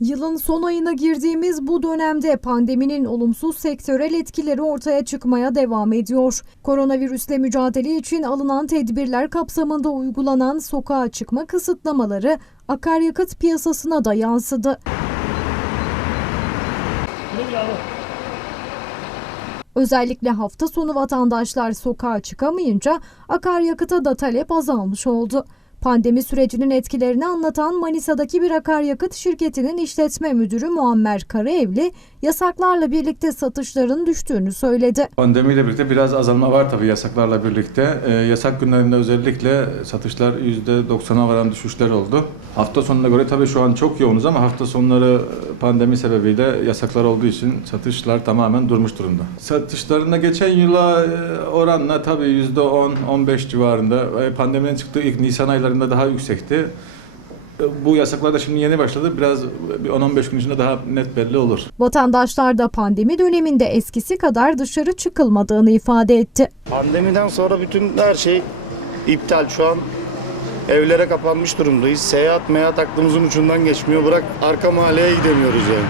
Yılın son ayına girdiğimiz bu dönemde pandeminin olumsuz sektörel etkileri ortaya çıkmaya devam ediyor. Koronavirüsle mücadele için alınan tedbirler kapsamında uygulanan sokağa çıkma kısıtlamaları akaryakıt piyasasına da yansıdı. Özellikle hafta sonu vatandaşlar sokağa çıkamayınca akaryakıta da talep azalmış oldu. Pandemi sürecinin etkilerini anlatan Manisa'daki bir akaryakıt şirketinin işletme müdürü Muammer Karaevli, yasaklarla birlikte satışların düştüğünü söyledi. Pandemiyle birlikte biraz azalma var tabii yasaklarla birlikte. Ee, yasak günlerinde özellikle satışlar %90'a varan düşüşler oldu. Hafta sonuna göre tabii şu an çok yoğunuz ama hafta sonları pandemi sebebiyle yasaklar olduğu için satışlar tamamen durmuş durumda. Satışlarında geçen yıla e, oranla tabii %10-15 civarında. E, Pandeminin çıktığı ilk Nisan aylarında daha yüksekti. E, Bu yasaklar da şimdi yeni başladı. Biraz bir 10-15 gün içinde daha net belli olur. Vatandaşlar da pandemi döneminde eskisi kadar dışarı çıkılmadığını ifade etti. Pandemiden sonra bütün her şey iptal. Şu an evlere kapanmış durumdayız. Seyahat meyahat aklımızın ucundan geçmiyor. Bırak arka mahalleye gidemiyoruz yani.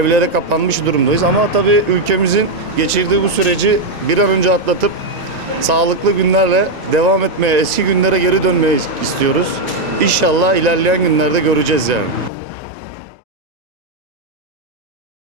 Evlere kapanmış durumdayız ama tabii ülkemizin geçirdiği bu süreci bir an önce atlatıp sağlıklı günlerle devam etmeye, eski günlere geri dönmeyi istiyoruz. İnşallah ilerleyen günlerde göreceğiz yani.